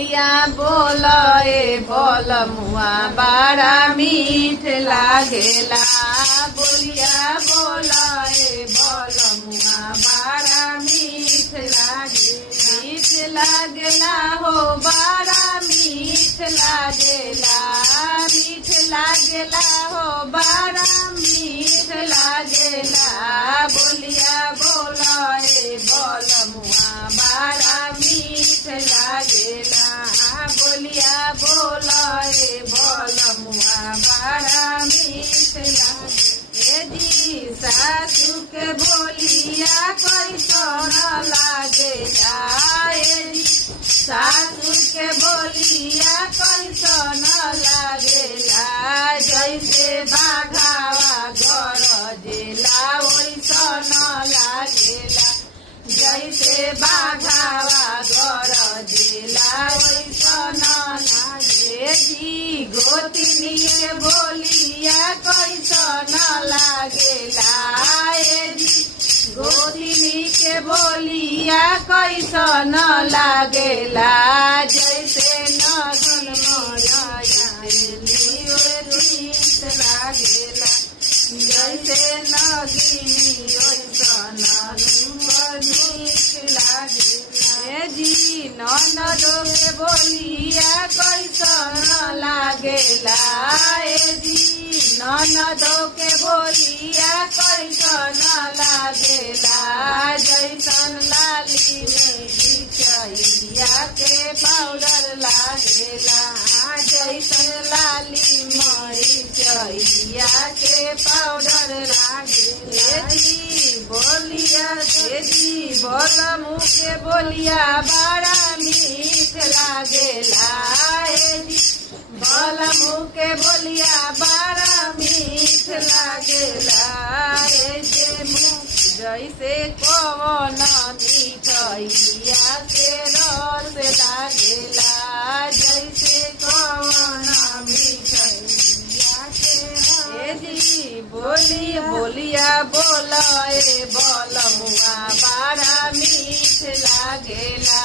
बोल बोल मुआ बड़ा मीठ लागेला। बोलिया बोल बोल मुआ बड़ा मीठ लागेला। मीठ लागेला हो बड़ा मीठ लागेला। मीठ लागेला हो बड़ा मीठ लागेला। बोलिया बोल बोल मुआ बड़ा मीठ लागेला। बोलिया बोल बोल मुआ बड़ा मीठ लागेला। जी सासू के बोलिया कैसन लागेला। सासू के बोलिया कैसन लागेला। जैसे बाघावा गरजेला वैसन लागेला। जैसे बाघावा गरजेला वैसन लागे। जी गोतनी के बोलिया कैसन लागेला। गोतनी के बोलिया कैसन लागेला। जैसे नगन मीठ लागेला। जैसे नगिनी वैसन मीठ लागेला। जी ननदो के बोलिया कैसन लागेला। जी ननदो के बोलिया कैसन लागेला। जैसन लाली में बिचैया के पाउडर लागेला। जैसन लाली मरिचैया के पाउडर लागेला। जी बोलिया जी बोल मुँह के बोलिया बड़ा मीठ लागेला। बोल मुँह के बोलिया बड़ा मीठ लागेला। जैसे कौन मिठैया के रस लागेला। जैसे कौन मिठैया के जी बोलिया बोल बोल मुआ बड़ा मीठ लागेला।